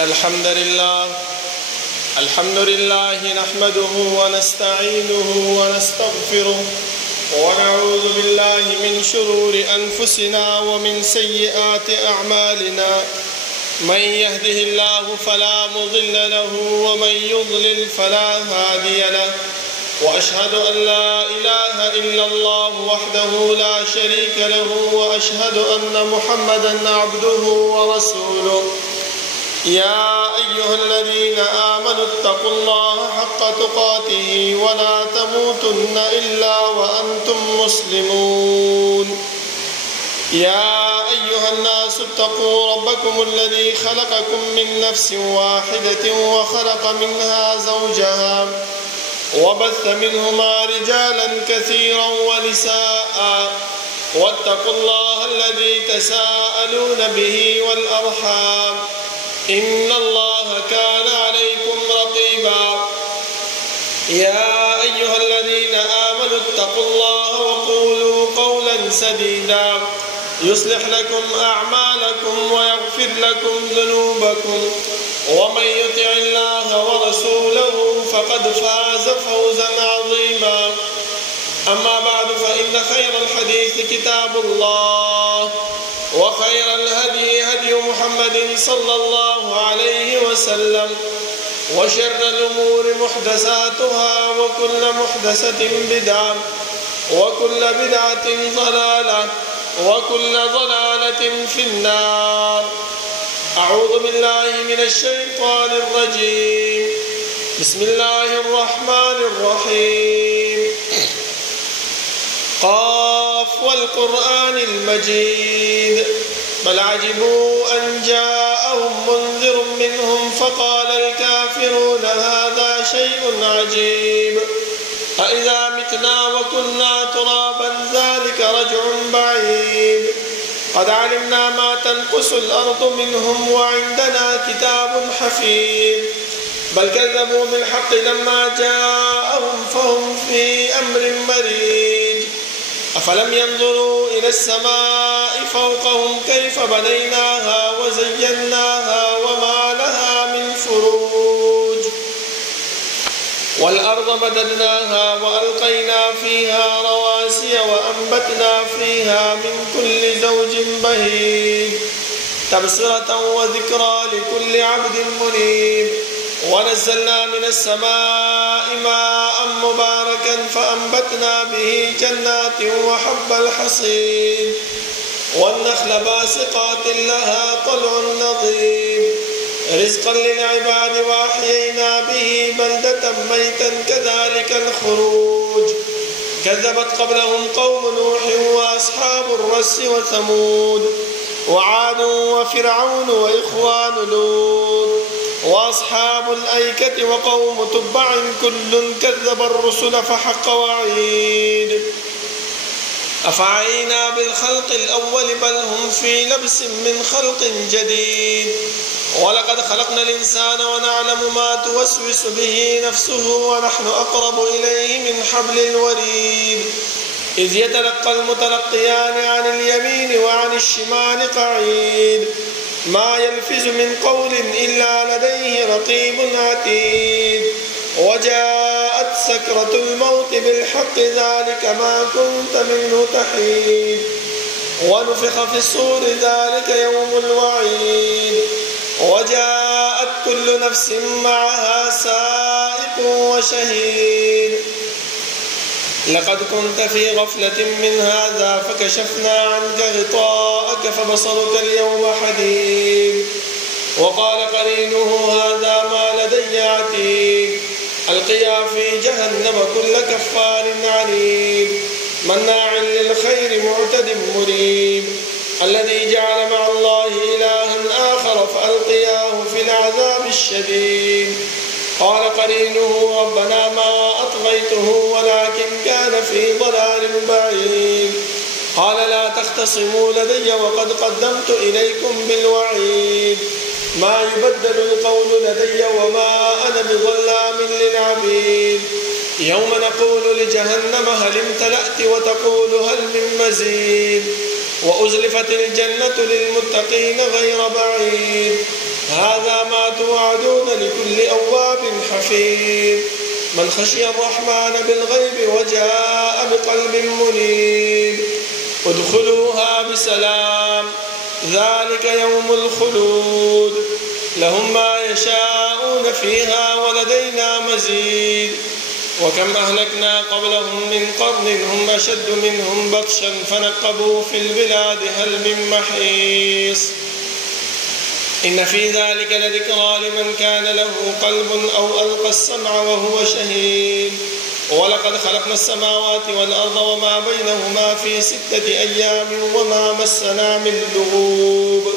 الحمد لله نحمده ونستعينه ونستغفره ونعوذ بالله من شرور أنفسنا ومن سيئات أعمالنا. من يهده الله فلا مضل له ومن يضلل فلا هادي له، وأشهد أن لا إله إلا الله وحده لا شريك له، وأشهد أن محمدا عبده ورسوله. يا أيها الذين آمنوا اتقوا الله حق تقاته ولا تموتن إلا وأنتم مسلمون. يا أيها الناس اتقوا ربكم الذي خلقكم من نفس واحدة وخلق منها زوجها وبث منهما رجالا كثيرا ونساء، واتقوا الله الذي تساءلون به والأرحام، إن الله كان عليكم رقيبا. يا أيها الذين آمنوا اتقوا الله وقولوا قولا سديدا يصلح لكم أعمالكم ويغفر لكم ذنوبكم، ومن يطع الله ورسوله فقد فاز فوزا عظيما. أما بعد، فإن خير الحديث كتاب الله، وخير الهدي هدي محمد صلى الله عليه وسلم، وشر الأمور محدثاتها، وكل محدثة بدعة، وكل بدعة ضلالة، وكل ضلالة في النار. أعوذ بالله من الشيطان الرجيم. بسم الله الرحمن الرحيم. قاف والقرآن المجيد، بل عجبوا أن جاءهم منذر منهم فقال الكافرون هذا شيء عجيب. أإذا متنا وكنا ترابا ذلك رجع بعيد. قد علمنا ما تنقص الأرض منهم وعندنا كتاب حفيظ. بل كذبوا بالحق لما جاءهم فهم في أمر مريج. أفلم ينظروا إلى السماء فوقهم كيف بنيناها وزيناها وما لها من فروج. والأرض مددناها وألقينا فيها رواسي وأنبتنا فيها من كل زوج بهيج، تبصرة وذكرى لكل عبد منيب. ونزلنا من السماء ماء مباركا فأنبتنا به جنات وحب الحصيد، والنخل باسقات لها طلع نضيد، رزقا للعباد، وأحيينا به بلدة ميتا كذلك الخروج. كذبت قبلهم قوم نوح وأصحاب الرس وثمود وعاد وفرعون وإخوان لوط وأصحاب الأيكة وقوم تبع كل كذب الرسل فحق وعيد. أفعينا بالخلق الأول بل هم في لبس من خلق جديد. ولقد خلقنا الإنسان ونعلم ما توسوس به نفسه ونحن أقرب إليه من حبل الوريد. إذ يتلقى المتلقيان عن اليمين وعن الشمال قعيد. ما يلفظ من قول إلا لديه رقيب عتيد. وجاءت سكرة الموت بالحق ذلك ما كنت منه تحيد. ونفخ في الصور ذلك يوم الوعيد. وجاءت كل نفس معها سائق وشهيد. لقد كنت في غفلة من هذا فكشفنا عنك غطاءك فبصرك اليوم حديد. وقال قرينه هذا ما لدي عتيد. ألقيا في جهنم كل كفار عنيد مناع للخير معتد مريب. الذي جعل مع الله إلها آخر فألقياه في العذاب الشديد. قال قرينه ربنا ما أطغيته ولكن كان في ضلال بعيد. قال لا تختصموا لدي وقد قدمت إليكم بالوعيد. ما يبدل القول لدي وما أنا بظلام للعبيد. يوم نقول لجهنم هل امتلأت وتقول هل من مزيد. وأزلفت الجنة للمتقين غير بعيد. هذا ما توعدون لكل أواب حفيظ من خشي الرحمن بالغيب وجاء بقلب منيب ادخلوها بسلام ذلك يوم الخلود لهم ما يشاءون فيها ولدينا مزيد وكم أهلكنا قبلهم من قرن هم أشد منهم بطشا فنقبوا في البلاد هل من محيص إن في ذلك لذكرى لمن كان له قلب أو ألقى السمع وهو شهيد ولقد خلقنا السماوات والأرض وما بينهما في 6 أيام وما مسنا من لغوب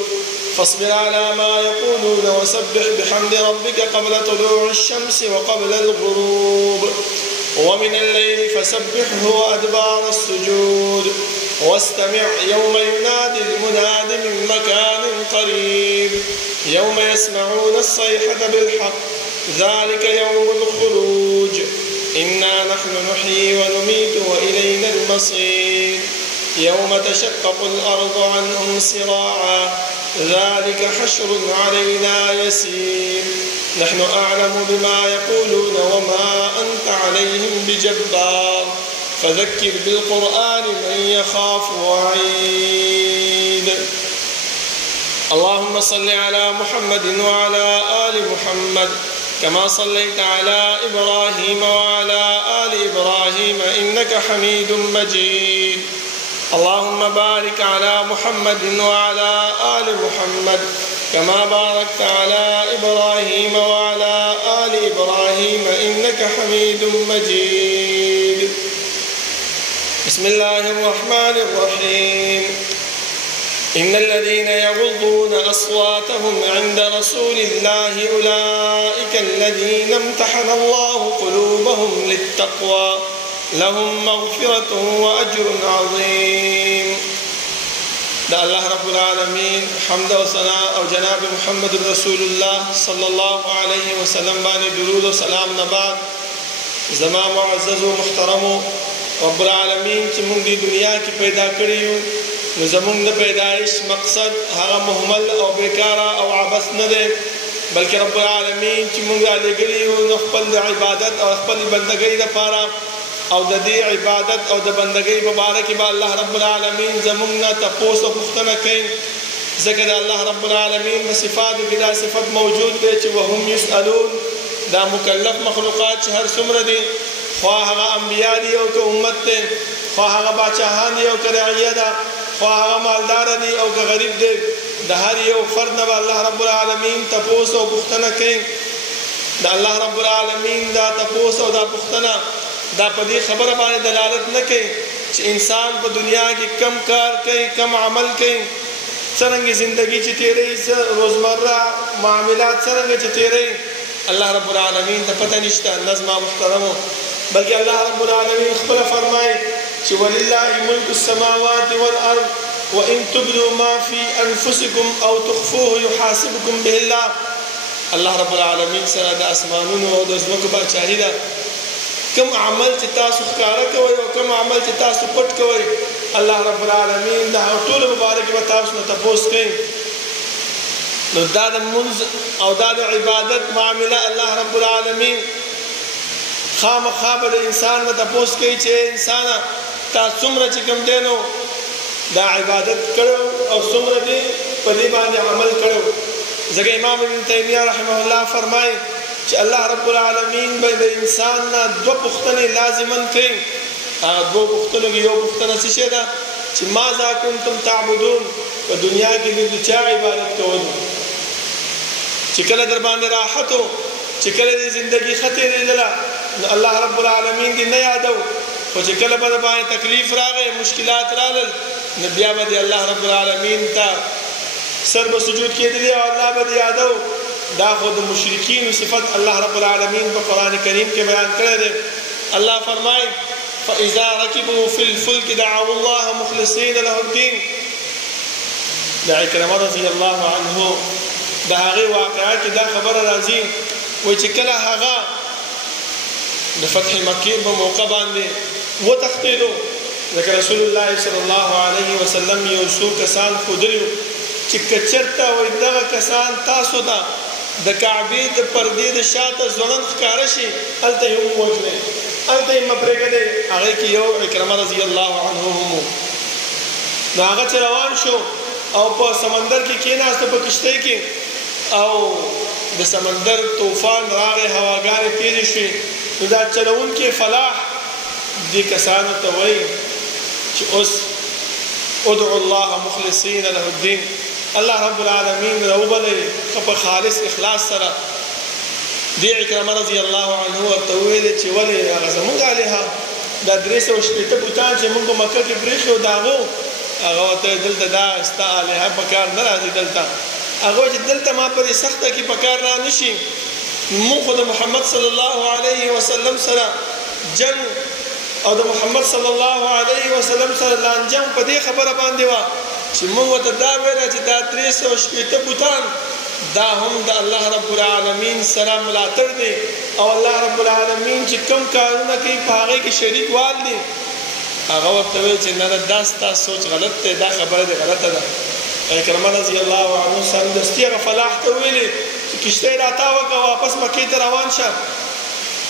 فاصبر على ما يقولون وسبح بحمد ربك قبل طلوع الشمس وقبل الغروب ومن الليل فسبحه وأدبار السجود واستمع يوم ينادي المناد من مكان قريب يوم يسمعون الصيحة بالحق ذلك يوم الخروج إنا نحن نحيي ونميت وإلينا المصير يوم تشقق الأرض عنهم سراعا ذلك حشر علينا يسير نحن أعلم بما يقولون وما أنت عليهم بجبار فذكر بالقرآن من يخاف وعيد اللهم صل على محمد وعلى آل محمد كما صليت على إبراهيم وعلى آل إبراهيم إنك حميد مجيد اللهم بارك على محمد وعلى آل محمد كما باركت على إبراهيم وعلى آل إبراهيم إنك حميد مجيد بسم الله الرحمن الرحيم إن الذين يغضون أصواتهم عند رسول الله أولئك الذين امتحن الله قلوبهم للتقوى لهم مغفرة وأجر عظيم دا الله رب العالمين حمد وثناء او جناب محمد رسول الله صلى الله عليه وسلم باندې درود و سلام نه بعد زما معزز و محترم رب العالمین چې موږ د دنیا کې پیدا کړیو نو زموږ د پیدایش مقصد هغه مهمل او بیکاره او عبث نه دی بلکې رب العالمین چې موږ لګلیو نو خپل عبادت او خپل بندګۍ لپاره او د دې عبادت او د بندګۍ مبارک به الله رب العالمین زموږ نه تاسو پوښتنه کوي ځکه د الله رب العالمین په صفاتو کې دا صفت موجود دی چې وهم يسألون دا مکلف مخلوقات چې هر څومره دي خو هغه انبیا دي او که امت دي خو هغه بادشاهان دي او که رعیه ده خو هغه مالدار دي او که غریب دي د هر یو فرد نه الله رب العالمین تاسو پوښتنه کوي د الله رب العالمین دا تاسو او دا پوښتنه دا په دې خبره باندې دلالت نه کوي چې انسان په دنیا کې کم کار کوي کم عمل کوي څنګه ژوندۍ چې تیرې روزمره معاملات څنګه چې تیرې الله رب العالمین ته پته نشته نظم محترمو بلکې الله رب العالمین خپل فرمایي چې ولله ملک السماوات والارض وان تبدوا ما في انفسكم او تخفوه يحاسبكم به الله رب العالمین سره د اسمانونو او د ځمکو بادشاہي ده کم عمل چې تاسو ښکارا کوئ او کم عمل چې تاسو پټ کوئ الله رب العالمین دا ټول مبارک به تاسو نه تاسو کوي نو دا د منځ او دا د عبادت معامله الله رب العالمین خامخا به د انسان نه تاسو کوي چې انسان تاسو څومره چې کوم دینو دا عبادت کړو او څومره دې په دې باندې عمل کړو ځکه امام ابن تیمیه رحمه الله فرمایي چې الله رب العالمین به د انسان نه دوه پوښتنې لازمن کوي هغه دوه پوښتنې یو پوښتنه څه ده چې ماذا کنتم تعبدون په دنیا کې د چا عبادت کول چې کله در باندې راحت او چې کله د ژوندۍ خطر لیدله الله رب العالمین دې نه یادو او چې کله به باندې تکلیف راغی مشکلات رالل نو بیا به الله رب العالمین ته سر به سجود کېدلی او الله به یادو دا خود مشرکین صفت الله رب العالمین په قران کریم کې بیان کړی دی الله فرمایي فاذا ركبوا في الفلك دعوا الله مخلصين له الدين دا اکرمه رضی الله عنه دا هغه واقعا کې دا خبره راځي و چې کله هغه د فتح مکه په موقع باندې و تختیدو ذکر رسول الله صلی الله علیه وسلم یو څو کسان خودلیو چې کچرته وي دغه کسان تاسو ته د کعبې د پردې د شاته ځوړند ښکاره شي هلته یې ووژنئ هلته یې مه پرېږدئ هغې کې یو عکرمه رضی الله عنه هم و نو هغه چې روان شو او په سمندر کې کېناسته په کشتۍ کې او د سمندر طوفان راغی هواګانې تیزې شوې نو دا چلوونکي فلاح دې کسانو ته وایي چې اوس ادعو الله مخلصین له الدین الله رب العالمین راوبلئ په خالص اخلاص سره دې عکرمه رضی الله عنه ورته وویلې چې ولې هغه زموږ الهه دا 360 بوتان چې موږ په مکه کې پرېښي وو د هغو هغه ورته دلته دا ستا الهه په کار نه راځي دلته هغه چې دلته ما پرې سخته کې په کار را نه شي موږ خو د محمد صلی الله علیه وسلم سره جنګ او د محمد صلی الله علیه وسلم سره لانجم په دې خبره باندې وه چې موږ ورته دا ویله چې دا 360 بوتان دا هم د الله رب العالمین سره ملاتړ دی او الله رب العالمین چې کوم کارونه کوي په هغې کې شریک وال دي هغه ورته ویل چې نه دا ستا سوچ غلط دی دا خبره دې غلطه ده عکرمه رضی الله عنه سمدستي هغه فلاح ته ویلې چې کشتۍ راتاوه که واپس مکې ته روان شه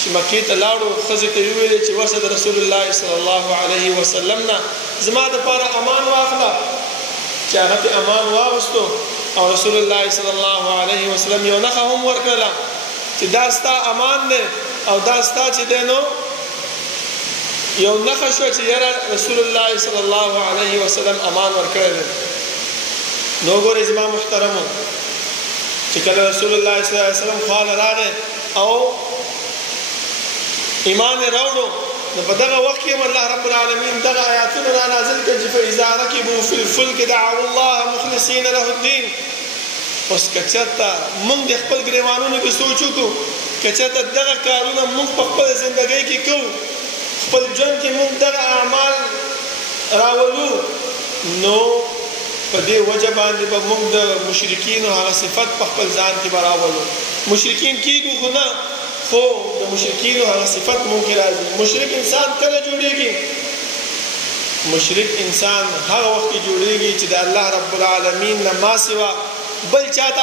چې مکې ته لاړو ښځې ته یې وویلې چې ورشه د رسول الله صلی الله علیه وسلم نه زما دپاره امان واخله چې هغه پې امان واغوستو او رسول الله صلی الله علیه وسلم یو نښه هم ورکړله چې دا ستا امان دی او دا ستا چې دی نو یو نښه شوه چې یاره رسول الله صلی الله علیه وسلم امان ورکړی دی نو ګورئ زما محترمو چې کله رسول الله صلی الله علیه وسلم خواله راغی او ایمان یې راوړو نو په دغه وخت کې الله رب العالمین دغه آیاتونه را نازل کړي چې فاذا رکبوا فی الفلک دعوا الله مخلصین له الدین اوس که چېرته موږ د خپل ګریوانونو کې سوچ وکړو که چېرته دغه کارونه موږ په خپله زندګۍ کې کوو خپل ژوند کې موږ دغه اعمال راولو نو په دې وجه باندې به موږ د مشرکینو هغه صفت په خپل ځان کې به راولو مشرکین کېږو خو نه خو د مشرکینو هغه صفت مونږ کې راځي مشرک انسان کله جوړیږي مشرک انسان هغه وخت کې جوړیږي چې د الله رب العالمین نه ما سوا بل چاته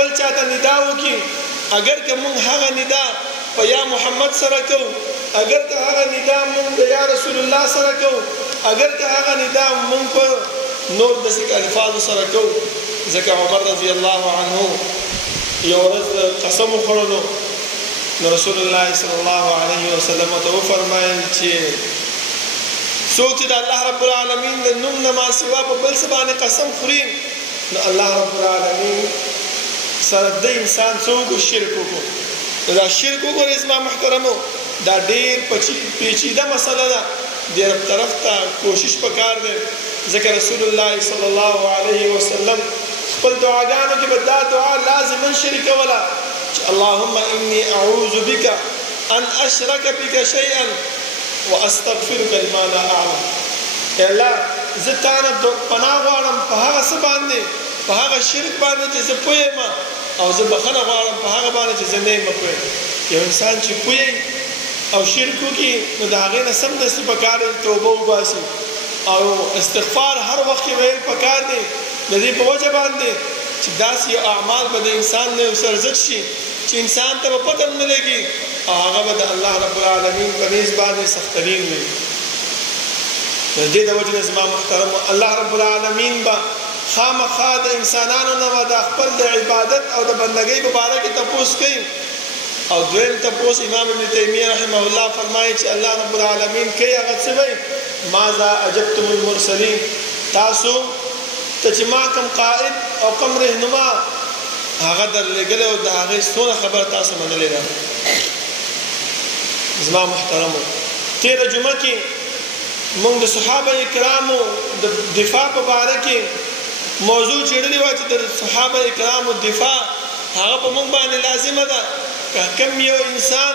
بل چاته ندا وکړي اگر که مونږ هغه ندا په یا محمد سره کوو اگر که هغه ندا مونږ د یا رسول الله سره کوو اگر که هغه ندا مونږ په نور داسې الفاظو سره کوو ځکه عمر رضی الله عنه یو ورځ قسم وخوړلو نو رسول الله صلی الله علیه وسلم ته وفرمایل چې څوک چې د الله رب العالمین د نوم نه ما سوا په بل څه باندې قسم خوري نو الله رب العالمین سره د انسان څوک شرک وکړو دا شرک وګورئ زما محترمو دا ډېر پیچیده مسله ده دې طرف ته کوشش پکار دی ځکه رسول الله صلی الله علیه وسلم خپل دعاګانو کې به دا دعا لازما شریکوله اللهم إني أعوذ بك أن أشرك بك شيئا وأستغفرك لما لا أعلم يا الله زتانا پناه غواړم په هغه څه باندې په هغه شرک باندې چې زه پوه یم او زه بخښنه غواړم په هغه باندې چې زه نه یم پوه یو انسان چې پوه او شرک وکړي نو د هغې نه سمدستي پکار دی توبه وباسي او استغفار هر وخت کې ویل پکار دی د دې په وجه باندې چې داسې اعمال به د انسان نه سرزد شي چې انسان ته به پته نه لګي او هغه به د الله رب العالمین په نیز باندې سخترین وي د دې د وجې نه زما محترمو الله رب العالمین به خامخا د انسانانو نه به د خپل د عبادت او د بندګۍ په باره کې تپوس کوي او دویم تپوس امام ابن تیمیه رحمه الله فرمایي چې الله رب العالمین کوي هغه څه وایي ماذا اجبتم المرسلین تاسو ته چې ما کوم قائد او کوم رهنما هغه درلېږلی او د هغې څونه خبره تاسو منلې ده زما محترمو تېره جمعه کې موږ د صحابه کرامو د دفاع په باره کې موضوع چېړلې وه چې د صحابه کرامو دفاع هغه په موږ باندې لازمه ده که کوم یو انسان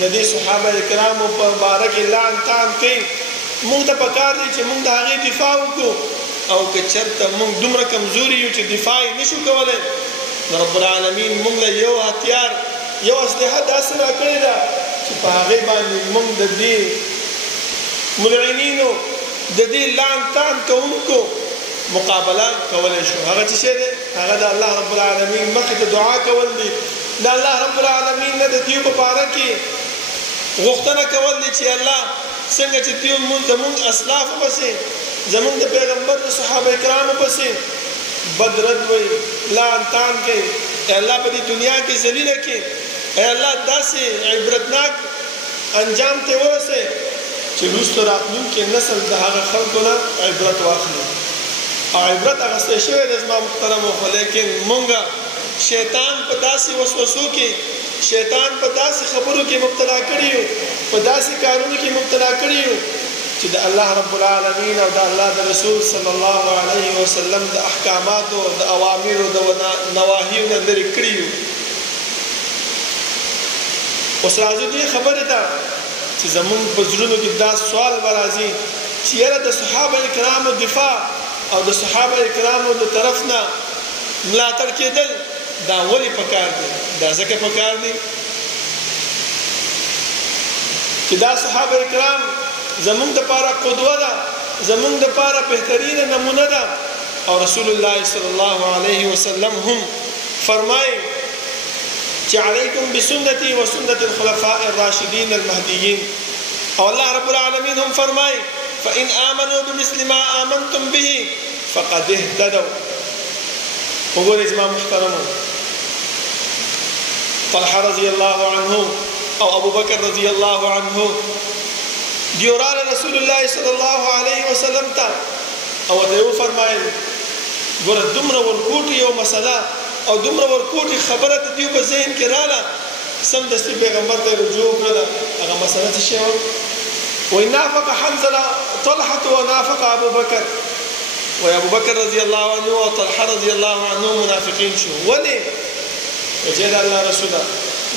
د دې صحابه کرامو په باره کې لعن طعن کوي موږ ته پکار دی چې موږ د هغې دفاع وکړو او که چېرته موږ دومره کمزوري یو چې دفاع یې نشو کولی نو رب العالمین موږ له یو هتیار یو اسلحه داسې راکړې ده چې په هغې باندې موږ د دې ملعنینو د دې لعن طعن کوونکو مقابله کولای شو. هغه څه شی دی؟ هغه د الله رب العالمین مخې ته دعا کول دي. د الله رب العالمین نه د دیو په باره کې غوښتنه کول دي چې الله څنګه چې دیو زمونږ اسلاف پسې زمونږ د پیغمبر د صحابه کرامو پسې بدرد وي لعن تان کوي، الله په دې دنیا کې ذلیله کړي، الله داسې عبرتناک انجام ته ورسه چې وروسته راتلونکي نسل د هغه خلکو نه عبرت واخلي. او عبرت اخیستل شوی دی زما محترمو، خو لیکن مونږه شیطان په داسې وسوسو کې، شیطان په داسې خبرو کې مبتلا کړي یو، په داسې کارونو کې مبتلا کړي یو چې د الله رب العالمین او د الله د رسول صلی الله علیه وسلم د احکاماتو د اوامرو د نواهیو نه لرې کړي یو. اوس راځو دې خبرې ته چې زمونږ په زړونو کې دا سوال به راځي چې یاره د صحابه کرامو دفاع او د صحابه کرامو د طرف نه ملاتړ کېدل دا ولې پکار دي؟ دا ځکه پکار دي چې دا صحابه کرام زمونږ دپاره قدوه ده، زمونږ دپاره بهترینه نمونه ده. او رسول الله صلی الله علیه وسلم هم فرمایي چې علیکم بسنتي وسنة الخلفاء الراشدین المهدیین. او الله رب العالمین هم فرمایي فإن آمنوا بمثل ما آمنتم به فقد اهتدوا. وګورئ زما محترمو، طلحه رضی الله عنه او ابو بکر رضی الله عنه دیورال رسول الله صلی الله علیه وسلم ته او ته فرمایل ګوره دومره ورکوټي یو مسله او دومره ورکوټي خبره ته دیو په ذهن کې رااله، سم دستي پیغمبر ته رجوع کړه. هغه مسله څه شی و؟ وای نافق حنظله طلحه ونافق ابو بکر، و ابو بکر رضی الله عنه او طلحه رضی الله عنه منافقین شو. ولی وجه الله رسوله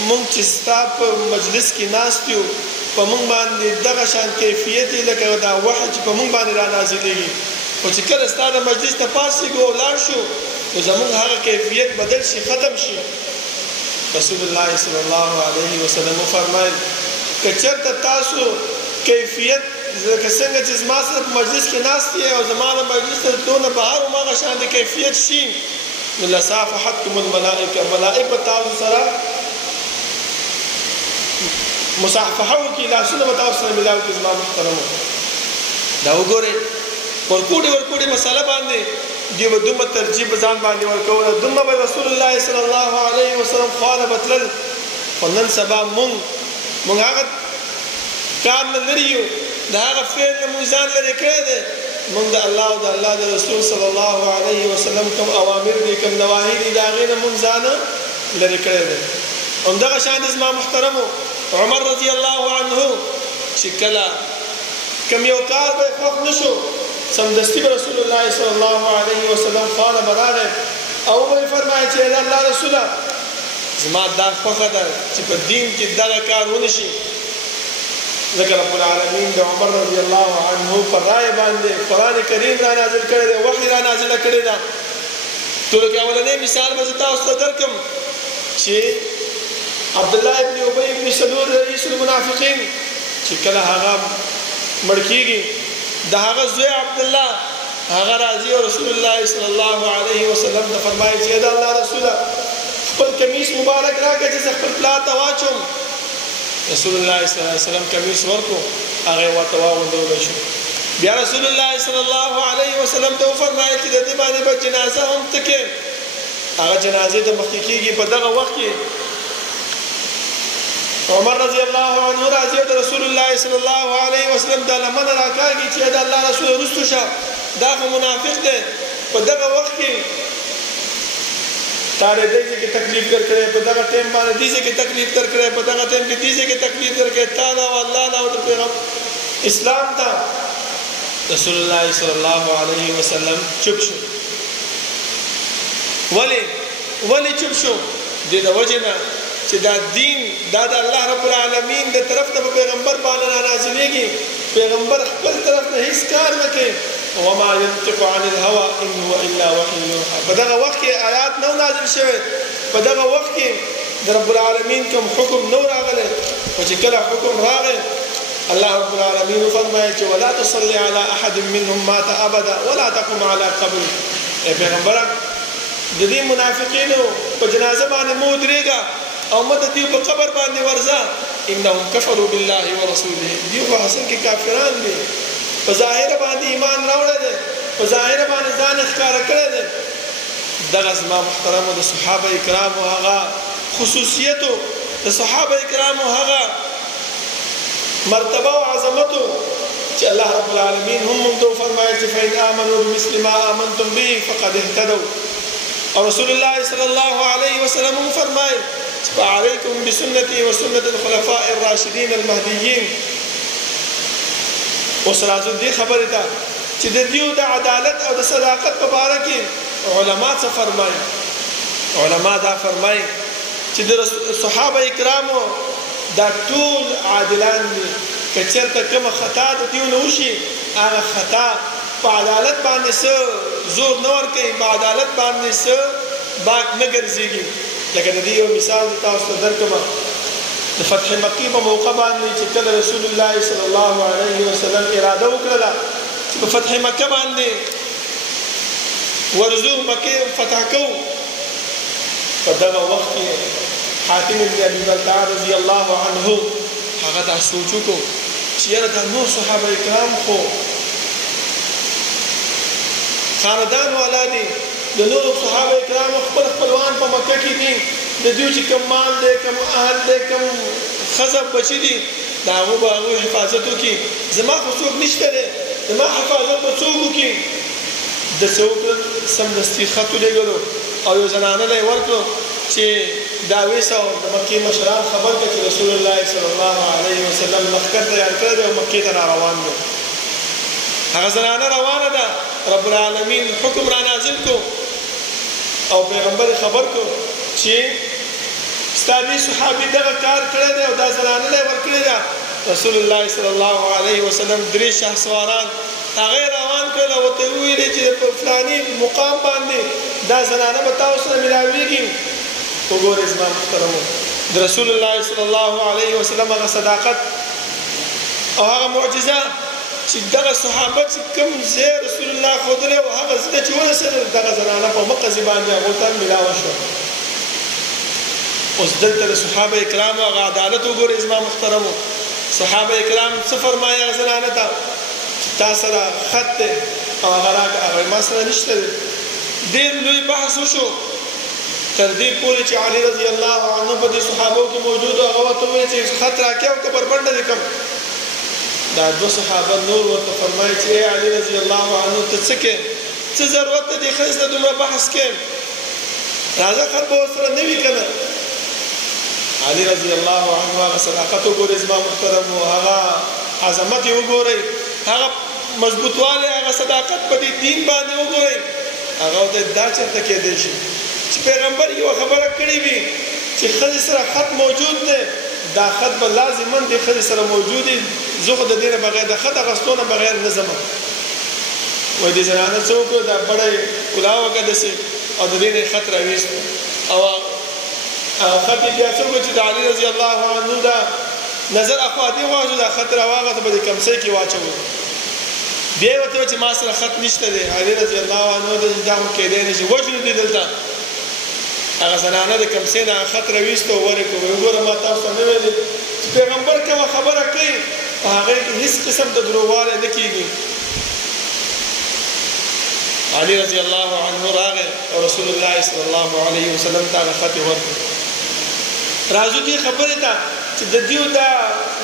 مونږ چې ستا په مجلس کې ناست یو په مونږ باندې دغه شان کیفیت لکه دا وحی چې په مونږ باندې را نازلېږي، خو چې کله ستا د مجلس نه پاسېږو او لاړ شو نو زمونږ هغه کیفیت بدل شي، ختم شي. رسول الله صلی الله علیه وسلم فرمایل که چېرته تاسو کیفیت لکه څنګه چې زما سره په مجلس کې ناست یې او زما د مجلس نه دونه بهر هماغه شان د کیفیت شي نو لصافحتکم الملائکه، ملائکه به تاسو سره مصافحه وکړي، لاسونه به تاسو سره ملاو کړي. زما محترمو دا وګورئ ورکوټي مسله باندې دیو به دومره ترجیح به ځان باندې ورکوله، دومره به رسول الله صلی الله علیه وسلم خواله به تلل. خو نن سبا مونږ هغه کار نه لري یو، د هغه فعل نه مونږ ځان لرې کړی دی. مونږ د الله او د الله د رسول صلی الله علیه وسلم کوم اوامر دي، کوم نواهی دي، د هغې نه مونږ ځان لرې کړی دی. همدغه شان زما محترمو عمر رضی الله عنه چې کله کوم یو کار به خوښ نه شو سمدستي به رسول الله صلی الله علیه وسلم خواله به راغی او به فرمایي چې الله رسوله زما دا خوښه ده چې په دین کې دغه کار ونه شي. ذکر رب العالمین د عمر رضی الله عنه پر رائے باندې قرآن کریم را نازل کړی دی، وحی را نازل کړی ده. ټولو کې اولنی مثال به زه تاسو ته درکړم چې عبد الله ابن ابي ابن سلول رئیس المنافقین چې کله هغه مړ کېږي د هغه زوی عبد الله هغه راځي او رسول الله صلی الله علیه وسلم ته فرمایي چې دا الله رسوله خپل کمیس مبارک راکړه چې خپل پلار ته واچوم. رسول الله صلی الله علیه وسلم کمیس ورکو، هغه ورته واغوندول شو. بیا رسول الله صلی الله علیه وسلم ته فرمایي چې د دې باندې به جنازه هم تکې. هغه جنازه د مخکې کېږي په دغه وخت کې عمر رضی الله عنه راځي د رسول الله صلی الله علیه وسلم د لمن راکاږي چې د الله رسول رستو شه دا منافق دی. په دغه وخت کې تاره دې کې تکلیف درکړي، په دغه ټیم باندې دې کې تکلیف درکړي، په دغه ټیم کې دې کې تکلیف درکړي، تعالی والله او د پیغمبر اسلام ته رسول الله صلی الله علیه وسلم چوپ شو. ولی چوپ شو؟ د وجه نه چې دا دین دا د الله رب العالمین د طرف ته پیغمبر باندې نازلېږي، پیغمبر خپل طرف نه هیڅ کار نه کوي. وما ينطق عن الهوى ان هو الا وحي يوحى. په دغه وخت کې آیات نو نازل شوی، په دغه وخت کې د رب العالمین کوم حکم نو راغلی، او چې کله حکم راغی الله رب العالمین فرمایي چې ولا تصلي على احد منهم مات ابدا ولا تقم على قبره. اے پیغمبر د دې منافقینو په جنازه باندې مو درېږه او مت دې په قبر باندې ورځه. انهم كفروا بالله ورسوله. دی په اصل کې کافران دي، په ظاهر باندې ایمان راوړل دي، په ظاهر باندې ځان ښکار کړل دي. دغه زما محترمو د صحابه کرامو هغه خصوصیتو، د صحابه کرامو هغه مرتبه او عظمتو چې الله رب العالمین هم موږ فرمایي چې فإن آمنوا بمثل ما آمنتم به فقد اهتدوا. او رسول الله صلی الله علیه وسلم فرمایي فعليكم بسنتي وسنة الخلفاء الراشدين المهديين. وسرازو دي خبر ده چې د دیو د عدالت او د صداقت په اړه کې علما څه فرمایي. علما دا فرمایي چې د صحابه کرامو دا ټول عادلان دي. که چېرته کومه خطا د دیو نه وشي هغه خطا په عدالت باندې څه زور نه ورکوي، په عدالت باندې څه باک نه ګرځېږي. لکه د دې یو مثال تاسو ته درکړم. د فتح مکې په موقع باندې چې کله رسول الله صلی الله علیه وسلم اراده وکړه چې په فتح مکه باندې ورزو مکې فتح کوو، په دغه وخت کې حاتم بن ابي بلتعه رضی الله عنه هغه دا سوچ وکړو چې یاره دا نور صحابه کرام خو خاندان والا دي، د نورو صحابه کرام خپل خپلوان په مکه کې دي، د دوی چې کوم مال دی، کوم اهل دی، کوم ښځه بچي دي، د هغو به هغوی حفاظت وکړي. زما خو څوک نشته دی، زما حفاظت به څوک وکړي؟ د څه وکړل؟ سمدستي خط ولېږلو او یو زنانه له یې ورکړو چې دا ویسه او د مکې مشران خبر کړه چې رسول الله صلی الله علیه وسلم لښکر تیار کړی دی او مکې ته را روان دی. هغه زنانه روانه ده، رب العالمین حکم را نازل کو او پیغمبر خبر کو چې ستا دې صحابي دغه کار کړی دی او دا زنانه له یې ورکړې ده. رسول الله صلی الله علیه وسلم 3 شهسواران هغه روان کړل او ورته وویل چې په فلاني مقام باندې دا زنانه به تاسو سره ملاویږي. وګورئ زما محترمو، د رسول الله صلی الله علیه وسلم هغه صداقت او هغه معجزه چې دغه صحابه چې کوم ځای رسول الله ښودلی او هغه ځای ته چې ورسېدل دغه زنانه په مقضې باندې هغو ته ملاوه شوه. اوس دلته د صحابه کرامو هغه عدالت وګورئ زما محترمو. صحابه کرام څه فرمایي هغه زنانه ته چې تا سره خط دی او هغه راکړه؟ هغه ما سره نشته دی. ډېر لوی بحث وشو تر دې پورې چې علي رضی الله عنه په دې صحابو کې موجود و. هغه ورته وویل چې خط راکړې او که بربنډه دې کړم. دا 2 صحابه نور ورته فرمایي چې ای علي رضی الله عنه ته څه کې څه ضرورت دی دې ښځې ته دومره بحث کې؟ راځه خط به ورسره نه وي که نه؟ علي رضی الله عنه هغه صداقت وګورئ زما محترمو، هغه عظمت یې وګورئ، هغه مضبوطوالی، هغه صداقت په دې دین باندې وګورئ. هغه ورته دا چېرته کېدی شي چې پیغمبر یوه خبره کړې وي چې ښځې سره خط موجود دی، دا خط به لازماً دې ښځې سره موجود وي. زه خو د دې نه بغیر د خط اخیستو نه بغیر نه ځم. وایي دې زنانه څه وکړو؟ دا بړه یې کلاه وکړه داسې او د دې نه یې خط راویست او خط یې بیا څه وکړو چې د علي رضی الله عنه دا نظر اخوا دې واچو، دا خط راواغته په دې کمسۍ کې واچوو. بیا یې ورته وویل چې ما سره خط نشته دی. علي رضی الله عنه دا خو کېدی نه شي، وجنو دې دلته. هغه زنانه د کمسۍ نه خط راویست او ورې کړو. وګوره ما تاسو ته نه ویلې چې پیغمبر کومه خبره کوي په هغې کې هېڅ قسم د دروغوالی نه کېږي. علي رضی الله عنه راغی او رسول الله صلی الله علیه وسلم ته هغه خط یې ورکړ. راځو دې خبرې ته چې د دیو دا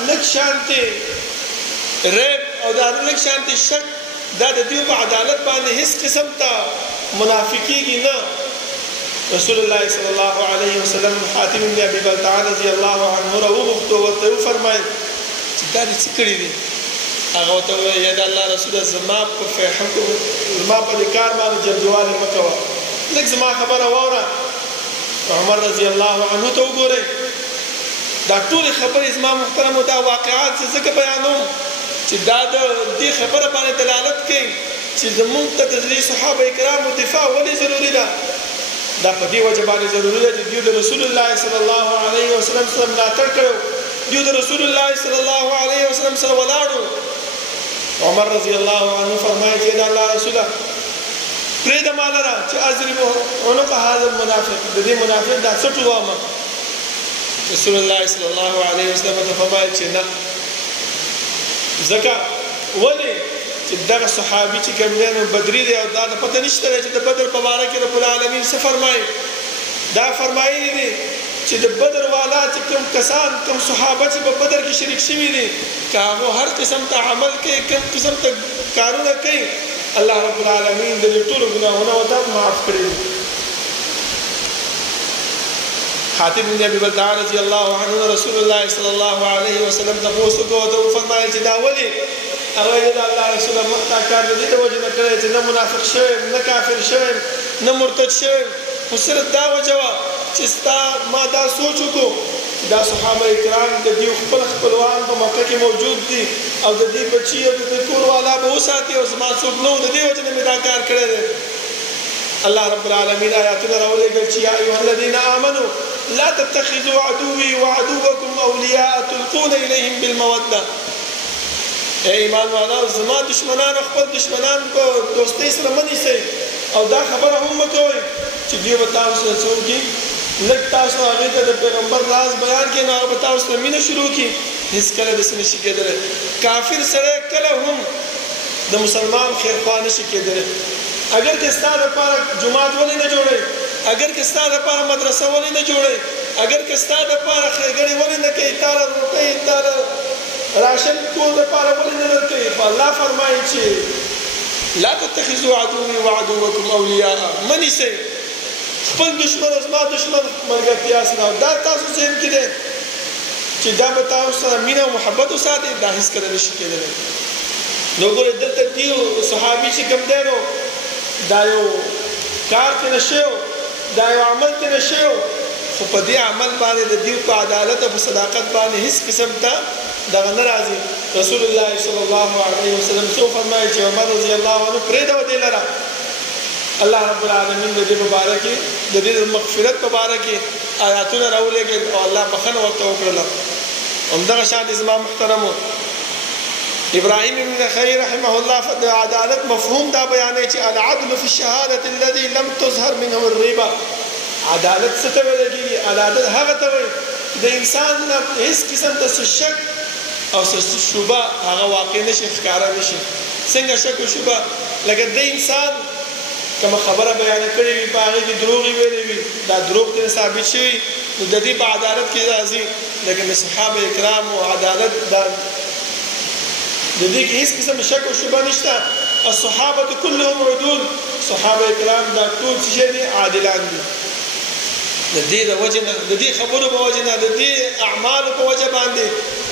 لږ شانتې ریب او دا لږ شانتې شک دا د دیو په عدالت باندې هېڅ قسم ته منافقېږي نه. رسول الله صلی الله علیه وسلم حاتم بن ابي بلتعه رضی الله عنه راوغوښتو، ورته وفرمایل چې دا دې څه کړي دي؟ هغه ورته وویل یا د الله رسوله زما په دې کار باندې جلدیوالی مه کوه، لږ زما خبره واوره. عمر رضی الله عنه ته وګورئ، دا ټولې خبرې زما محترمو دا واقعات چې ځکه بیانوم چې دا د دې خبره باندې دلالت کوي چې زموږ ته د دې صحابه کرامو دفاع ولې ضروري ده. دا په دې وجه باندې ضروري ده چې دوی د رسول الله صلی الله علیه وسلم سره ملاتړ کړی دیو د رسول الله صلی الله علیه وسلم سره ولاړو. عمر رضی الله عنه فرمایي چې دا الله رسوله پرېږده ما لره چې اضرب عنق هذا المنافق، د دې منافق دا څټ ووامه. رسول الله صلی الله علیه وسلم ته فرمایي چې نه، ځکه ولې چې دغه صحابي چې کوم دی نو بدري دی او دا د پته نشته چې د بدر په باره کې رب العالمین څه فرمایي. دا فرمایي دي چې د بدر والا چې کوم کسان کوم صحابه چې په بدر کې شریک شوي دي که هغه هر قسم ته عمل کوي، کوم قسم ته کارونه کوي، الله رب العالمین د دې ټولو ګناهونه ورته معاف کړي دي. حاتم بن ابي بلتعه رضی الله عنه رسول الله صلی الله علیه وسلم تاسو کوته فرمایي چې دا ولي هغه د الله رسول مختا کار دې د وجه نه کړی چې نه منافق شوی، نه کافر شوی، نه مرتد شوی، خو صرف دا وجه وه چې ستا ما دا سوچ وکړو دا صحابه کرام د دې خپل خپلوان په مکه کې موجود دي او د دې بچي او د دې کور والا به وساتي او زما څوک نه و، د دې وجه نه مې دا کار کړی دی. الله رب العالمین آیاتونه راولېږل چې یا ایها الذین آمنوا لا تتخذوا عدوي وعدوكم اولیاء تلقون الیهم بالموده. اے ایمان والا زما دشمنان خپل دشمنان په دوستۍ سره مه نیسئ او دا خبره هم مه کوئ چې دوی به تاسو سره څه وکړي، لږ تاسو هغې ته د پیغمبر راز بیان کړئ نو هغه به تاسو سره مینه شروع کړي. هېڅکله داسې نشي کېدلی. کافر سړی کله هم د مسلمان خیرخوا نشي کېدلی. اگر که ستا دپاره جومات ولې نه جوړئ، اگر که ستا دپاره مدرسه ولې نه جوړئ، اگر که ستا دپاره ښېګڼې ولې نه کوي، تاله روټۍ تاله راشن کور دپاره ولې نه درکوي. خو الله فرمایي چې لا تتخذوا عدوي وعدوكم اولیاء، مه نیسئ خپل دشمن او زما دشمن ملګرتیا سره. دا تاسو ذهن کې دی چې دا به تاسو سره مینه او محبت وساتي، دا هېڅکله نشي کېدلی. نو ګورئ دلته دیو صحابي چې کوم دی نو دا یو کار ترې شوی، دا یو عمل ترې شوی، خو په دې عمل باندې د دیو په عدالت او په صداقت باندې هېڅ قسم ته دغه نه راځي. رسول الله صلی الله علیه وسلم څو فرمایي چې عمر رضی الله عنه پرېږده دې لره. الله رب العالمین د دې په باره کې د دې مغفرت په باره کې آیاتونه راولېږل او الله بخښنه ورته وکړله. همدغه شان زما محترمو ابراهیم ابن خیر رحمه الله د عدالت مفهوم دا بیانوي چې العدل فی الشهادة الذي لم تظهر منه الربا. عدالت څه ته ویل کېږي؟ عدالت هغه ته وایي د انسان نه هېڅ قسم ته څه شک او څه شبه هغه واقع نشي، ښکاره نشي. څنګه شک او شبه؟ لکه د انسان کومه خبره بیانه کړې وي په هغې کې دروغ یې ویلې وي، دا دروغ ترې ثابت شوي، نو د دې په عدالت کې راځي. لکه د صحابه کرامو عدالت دا د دې کې هېڅ قسم شک او شبه نشته. الصحابه كلهم عدول، صحابه کرام دا ټول څه دي؟ عادلان دي. د دې د وجه نه د دې خبرو په وجه نه د دې اعمالو په وجه باندې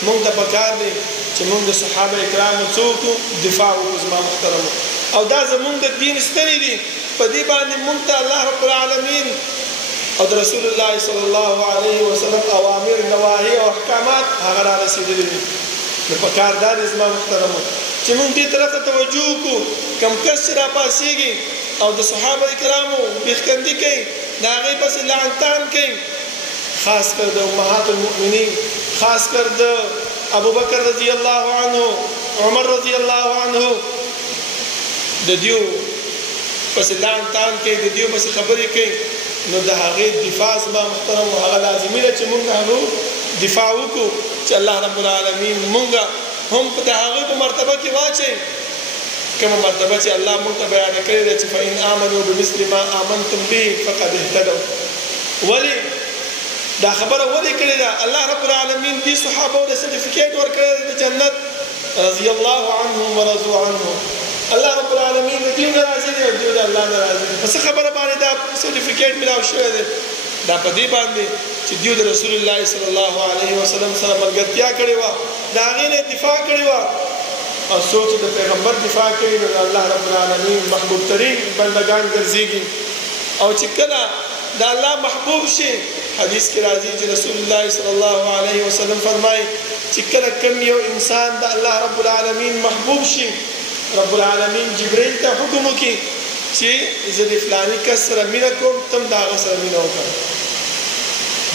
موږ ته پکار دی چې موږ د صحابه کرامو څه وکړو؟ دفاع وکړو زما محترمو. او دا زمونږ د دین ستنې دي، په دې باندې موږ ته الله رب العالمین او د رسول الله صلی الله علیه وسلم اوامر نواهی او احکامات هغه را رسېدلي دي. نو پکار دا دی زما محترمو چې موږ دې طرف ته توجه وکړو. کوم کس چې راپاڅېږي او د صحابه کرامو بیخکندي کوي، د هغې پسې لعنتان کوي، خاص کر د امهات المؤمنین، خاص کر د ابوبکر رضی الله عنه، عمر رضی الله عنه، د دیو پسې لعنتان کوي، د دیو پسې خبرې کوي، نو د هغې دفاع زما محترم هغه لازمي ده چې موږ هغو دفاع وکړو چې الله رب العالمین موږ هم د هغې په مرتبه کې واچوي، کومه مرتبه چې الله موږ ته بیانه کړې ده چې فإن آمنوا بمثل ما آمنتم به فقد اهتدوا. ولې دا خبره ولې کړې ده؟ الله رب العالمین دې صحابو ته سرټیفیکیټ ورکړی د جنت رضی الله عنهم ورضوا عنه. الله رب العالمین د دې نه راضي دی او دوی د الله نه راضي دي. په څه خبره باندې دا سرټیفیکیټ ملاو شوی دی؟ دا په دې باندې چې دوی د رسول الله صلی الله علیه وسلم سره ملګرتیا کړې وه، د هغې نه دفاع کړې وه، او څوک چې د پیغمبر دفاع کوي نو د الله رب العالمین محبوب ترین بندگان ګرځېږي. او چې کله د الله محبوب شي، حدیث کې راځي چې رسول الله صلی الله علیه وسلم فرمایي چې کله کوم یو انسان د الله رب العالمین محبوب شي، رب العالمین جبرائیل ته حکم وکړي چې زه د فلاني کس سره مینه کوم، تم د هغه سره مینه وکړه.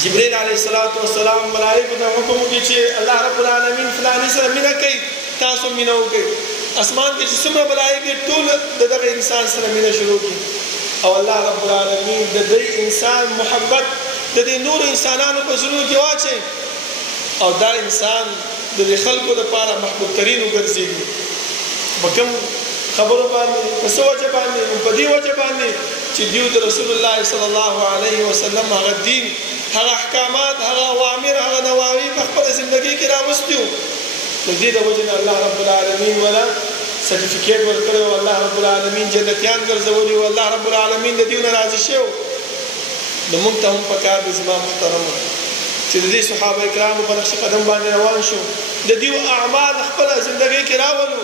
جبريل عليه الصلاة والسلام ملائکو ته حکم وکړي چې الله رب العالمین فلاني سره مینه کوي تاسو مینه وکړئ اسمان کې چې څومره ملائکې ټول دغه انسان سره مینه شروع کړي او الله رب العالمین د دې انسان محبت د دې نور انسانانو په زړونو کې واچي او دا انسان د خلکو لپاره محبوب ترين وګرځي بکم خبرو باندې په سوچ باندې په دې وجه باندې چې دیو د رسول الله صلی الله علیه وسلم هغه دین هغه احکامات هغه اوامر هغه نواهی په خپل ژوندۍ کې راوستیو د دې د وجه الله رب العالمین ولا سرټیفیکیټ ورکړو الله رب العالمین جنتیان ګرځولي او الله رب العالمین د دې راضي شو د موږ ته هم پکار د زما محترم چې د دې صحابه کرامو په نقش قدم باندې روان شو د دې اعمال خپل ژوندۍ کې راولو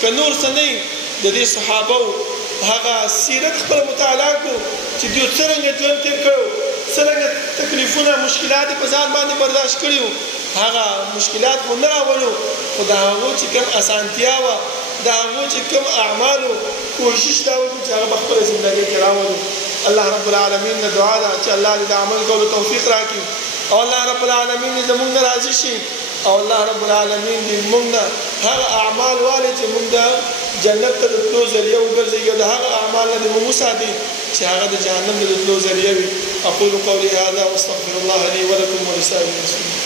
که نور څه نه د دې صحابه هغه سیرت خپل مطالعه کو چې دوی څنګه ژوند تیر کړو څنګه تکلیفونه مشکلات په ځان باندې برداشت کړیو هغه مشکلات مو نه راولو خدای هغه چې کوم اسانتیا و دا هغه چې کوم اعمالو کوشش دا وکړو چې هغه خپل ژوندۍ کې راولو الله رب العالمین نه دعا ده چې الله دې عمل کولو توفیق راکړي او الله رب العالمین دې زموږ راضي شي او الله رب العالمین دې موږ هغه اعمال والي چې موږ جنت ته تلو ذریعہ وګرځي او هغه اعمال دې موږ ساتي چې هغه د جهنم ته تلو ذریعہ وي اقول قولي هذا واستغفر الله لي ولكم ولسائر المسلمين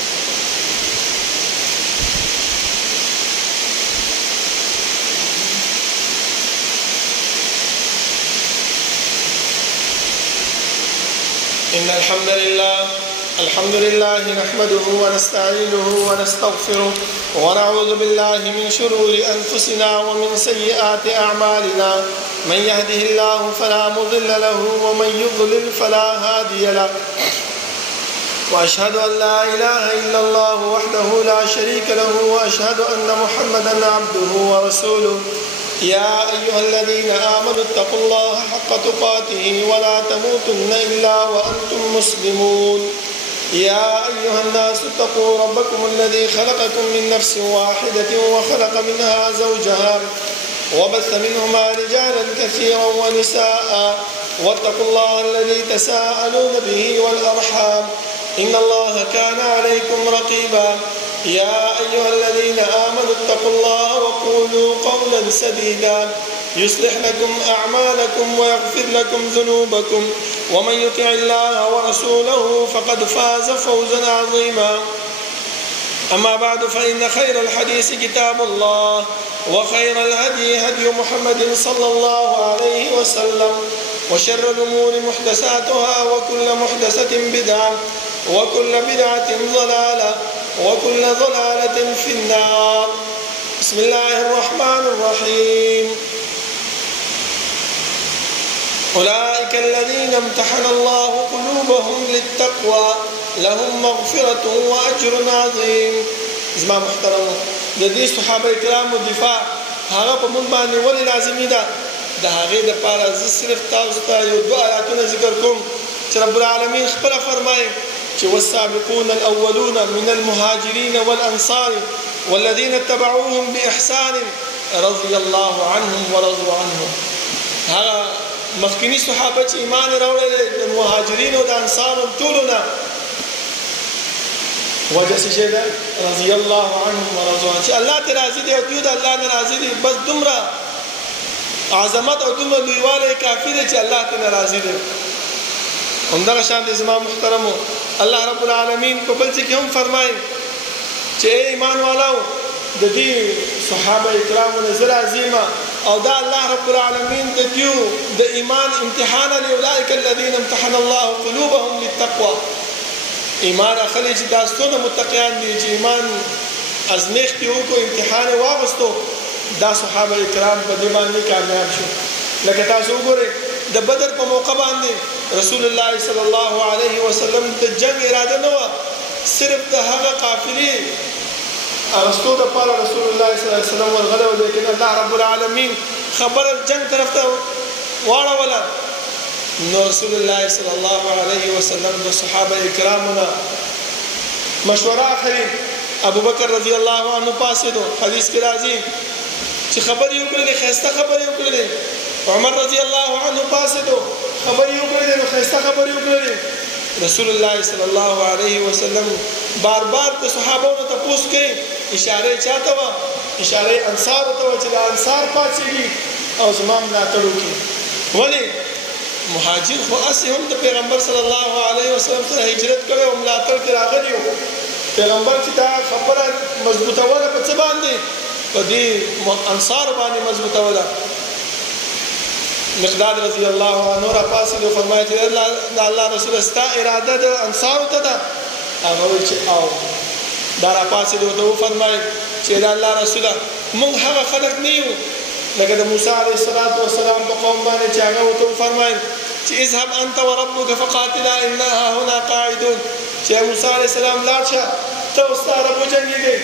إن الحمد لله نحمده ونستعينه ونستغفره ونعوذ بالله من شرور أنفسنا ومن سيئات أعمالنا من يهده الله فلا مضل له ومن يضلل فلا هادي له وأشهد أن لا إله إلا الله وحده لا شريك له وأشهد أن محمدا عبده ورسوله يا أيها الذين آمنوا اتقوا الله حق تقاته ولا تموتن إلا وأنتم مسلمون يا أيها الناس اتقوا ربكم الذي خلقكم من نفس واحدة وخلق منها زوجها وبث منهما رجالا كثيرا ونساء واتقوا الله الذي تساءلون به والأرحام إن الله كان عليكم رقيبا يا أيها الذين آمنوا اتقوا الله وقولوا قولا سديدا يصلح لكم أعمالكم ويغفر لكم ذنوبكم ومن يطع الله ورسوله فقد فاز فوزا عظيما أما بعد فإن خير الحديث كتاب الله وخير الهدي هدي محمد صلى الله عليه وسلم وشر الأمور محدثاتها وكل محدثة بدعة وكل بدعة ضلالة وكل ضلالة في النار بسم الله الرحمن الرحيم أولئك الذين امتحن الله قلوبهم للتقوى لهم مغفرة وأجر عظيم زما محترم د دې صحابه کرامو دفاع هغه په مونږ باندې ولې لازمي ده د هغې دپاره زه صرف تاسو ته یو دوه آیاتونه ذکر کوم چې رب العالمین خپله فرمایي والسابقون الأولون من المهاجرين والأنصار والذين اتبعوهم بإحسان رضي الله عنهم ورضوا عنه هذا مخکنی صحابه چې ایمان راوړل د مهاجرین او د انصارو ټولونه وجه څه ده رضی الله عنهم ورضوا عنه چې الله ته راضي دي او دوی د الله نه راضي دي بس دومره عظمت او دومره لویواله کافی دي چې الله ته راضي دي همدغه شان د زما محترمو الله رب العالمین په بل ځای کې هم فرمایي چې ایمان والو د دې صحابه کرامو نظر عظیمه او دا الله رب العالمین د دیو د ایمان امتحان اولئک الذين امتحن الله قلوبهم للتقوى ایمان اخلي چې تاسو نه متقیان دي چې ایمان ازمیخت یو کو امتحان واغستو دا صحابه کرام په دې باندې کامیاب شو لکه تاسو وګورئ د بدر په موقع باندې رسول الله صلی الله علیه وسلم د جنگ اراده نه و صرف د هغه قافلې ارسطو د پاره رسول الله صلی الله علیه وسلم ورغله لیکن الله رب العالمین خبر جنگ طرف ته واړوله نو رسول الله صلی الله علیه وسلم د صحابه کرامو مشوره اخلي ابو بکر رضی الله عنه پاسه دو حدیث کې راځي چې خبر یو کړل خسته خبر یو کړل عمر رضی الله عنه پاسه دو خبر یو کړل نو خسته خبر یو کړل رسول الله صلی الله علیه وسلم بار بار د صحابو ته تپوس کوي اشاره چاته و اشاره انصار ته و چې د انصار پاتېږي او زما ملاتړ وکړي ولې مهاجر خو اصل هم د پیغمبر صلی الله علیه وسلم سره هجرت کړي او ملاتړ کې راغلي وو پیغمبر چې دا خبره مضبوطوله په څه باندې په دې انصار باندې مضبوطوله مقداد رضی الله عنه را پاسې او فرمایي چې الله رسول استا اراده د انصار ته ده هغه چې او دا را پاسې او فرمایي چې الله رسول مونږ هغه خلک نه یو لکه د موسی علیه السلام په قوم باندې چې هغه ورته فرمایي چې اذهب انت وربك فقاتلا انها هنا قاعدون چې موسی علیه السلام لاړ شه ته او ستا رب وجنګېږئ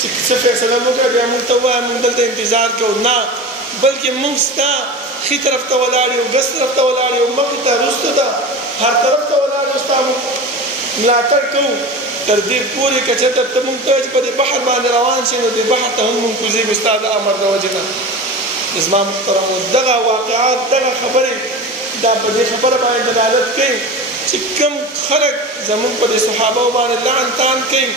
چې څه فیصله وکړه بیا موږ ته ووایه موږ دلته انتظار کوو نه بلکې موږ ستا ښي طرف ته ولاړ یو ګس طرف ته ولاړ یو مخې ته وروسته ته هر طرف ته ولاړ یو ستا ملاتړ کوو تر دې پورې که چېرته ته موږ ته چې په دې بحر باندې روان شي نو دې بحر ته هم موږ کوزېږو ستا د امر د وجې نه زما محترمو دغه واقعات دغه خبرې دا په دې خبره باندې دلالت کوي چې کوم خلک زموږ په دې صحابو باندې لعن تان کوي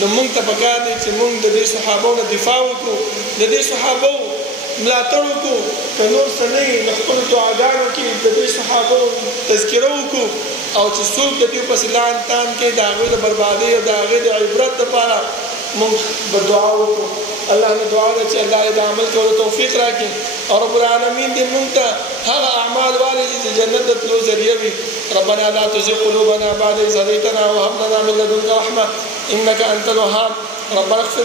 نو موږ ته پکار دی چې موږ د دې صحابو نه دفاع وکړو د دې صحابو ملاتړ وکړو که نور څه نه وي نو خپلو دعاګانو کې د دې صحابو تذکره وکړو او چې څوک د دې پسې لعن تان کوي د هغوی د بربادۍ او د هغوی د عبرت دپاره موږ به دعا وکړو الله نه دعا ده چې الله د عمل کولو توفیق راکړي او رب العالمین دې موږ ته هغه اعمال والي چې جنت د تلو ذریعه وي ربنا لا تزغ قلوبنا بعد إذ هديتنا وهب لنا من لدنك رحمة إنك أنت الوهاب ربنا اغفر